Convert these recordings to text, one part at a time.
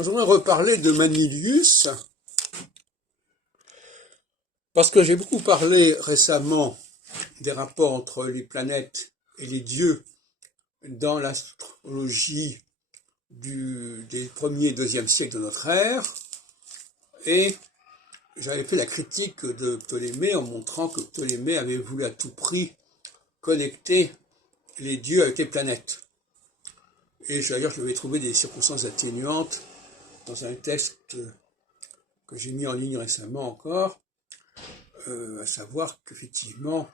J'aimerais reparler de Manilius, parce que j'ai beaucoup parlé récemment des rapports entre les planètes et les dieux dans l'astrologie des 1er et 2e siècles de notre ère, et j'avais fait la critique de Ptolémée en montrant que Ptolémée avait voulu à tout prix connecter les dieux avec les planètes. Et d'ailleurs, je lui avais trouvé des circonstances atténuantes dans un texte que j'ai mis en ligne récemment encore, à savoir qu'effectivement,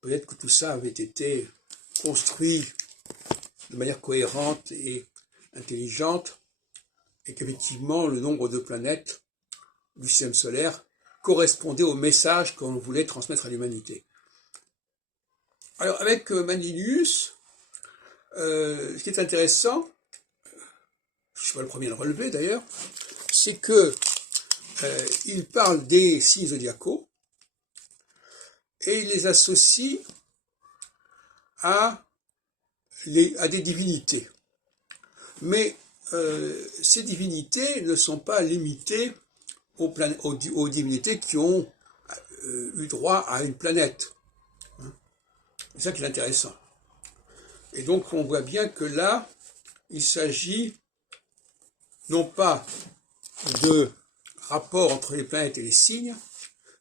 peut-être que tout ça avait été construit de manière cohérente et intelligente, et qu'effectivement, le nombre de planètes du système solaire correspondait au message qu'on voulait transmettre à l'humanité. Alors, avec Manilius, ce qui est intéressant, je ne suis pas le premier à le relever d'ailleurs, c'est que il parle des signes zodiacaux et il les associe à des divinités. Mais ces divinités ne sont pas limitées aux divinités qui ont eu droit à une planète. C'est ça qui est intéressant. Et donc on voit bien que là, il s'agit non pas de rapport entre les planètes et les signes,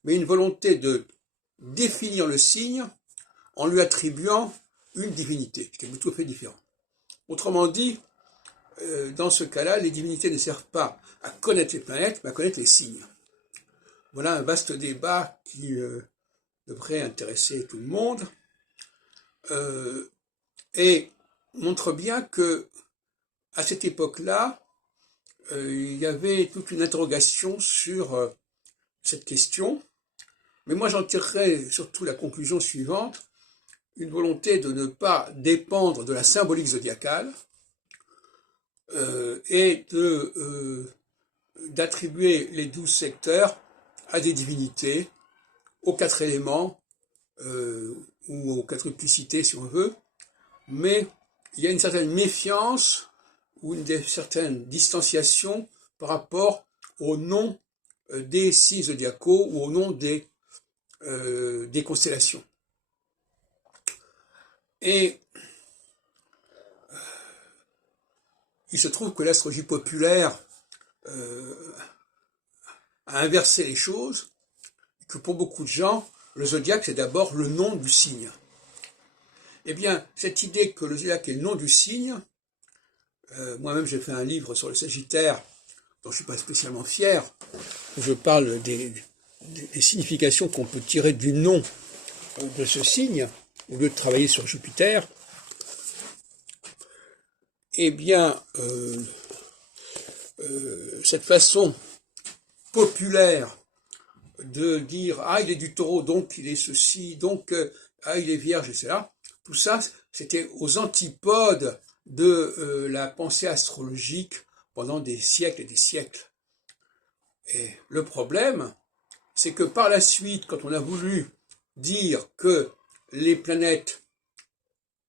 mais une volonté de définir le signe en lui attribuant une divinité, ce qui est tout à fait différent. Autrement dit, dans ce cas-là, les divinités ne servent pas à connaître les planètes, mais à connaître les signes. Voilà un vaste débat qui devrait intéresser tout le monde, et montre bien que à cette époque-là, il y avait toute une interrogation sur cette question, mais moi j'en tirerais surtout la conclusion suivante, une volonté de ne pas dépendre de la symbolique zodiacale et d'attribuer les 12 secteurs à des divinités, aux 4 éléments, ou aux quadruplicités si on veut, mais il y a une certaine méfiance ou une certaine distanciation par rapport au nom des signes zodiacaux ou au nom des constellations. Et il se trouve que l'astrologie populaire a inversé les choses, et que pour beaucoup de gens, le zodiaque c'est d'abord le nom du signe. Eh bien, cette idée que le zodiaque est le nom du signe, moi-même j'ai fait un livre sur le Sagittaire, dont je ne suis pas spécialement fier, où je parle des significations qu'on peut tirer du nom de ce signe, au lieu de travailler sur Jupiter. Eh bien, cette façon populaire de dire « Ah, il est du Taureau, donc il est ceci, donc ah, il est Vierge, etc. » Tout ça, c'était aux antipodes de la pensée astrologique pendant des siècles et des siècles. Et le problème, c'est que par la suite, quand on a voulu dire que les planètes,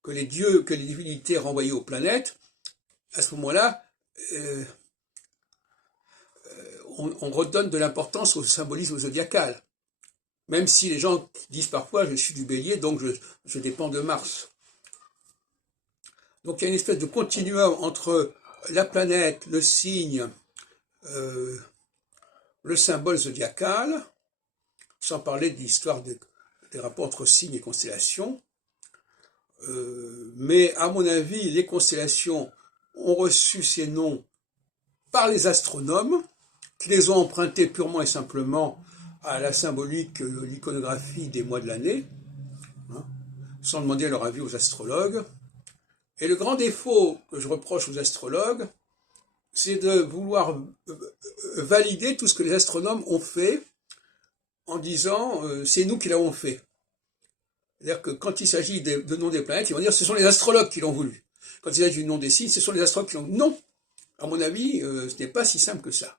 que les dieux, que les divinités renvoyaient aux planètes, à ce moment-là, on redonne de l'importance au symbolisme zodiacal. Même si les gens disent parfois « je suis du Bélier, donc je dépends de Mars ». Donc il y a une espèce de continuum entre la planète, le signe, le symbole zodiacal, sans parler de l'histoire des rapports entre signes et constellations. Mais à mon avis, les constellations ont reçu ces noms par les astronomes, qui les ont empruntés purement et simplement à la symbolique, l'iconographie des mois de l'année, hein, sans demander leur avis aux astrologues. Et le grand défaut que je reproche aux astrologues, c'est de vouloir valider tout ce que les astronomes ont fait en disant c'est nous qui l'avons fait. C'est-à-dire que quand il s'agit de nom des planètes, ils vont dire ce sont les astrologues qui l'ont voulu. Quand il s'agit du nom des signes, ce sont les astrologues qui l'ont voulu. Non, à mon avis, ce n'est pas si simple que ça.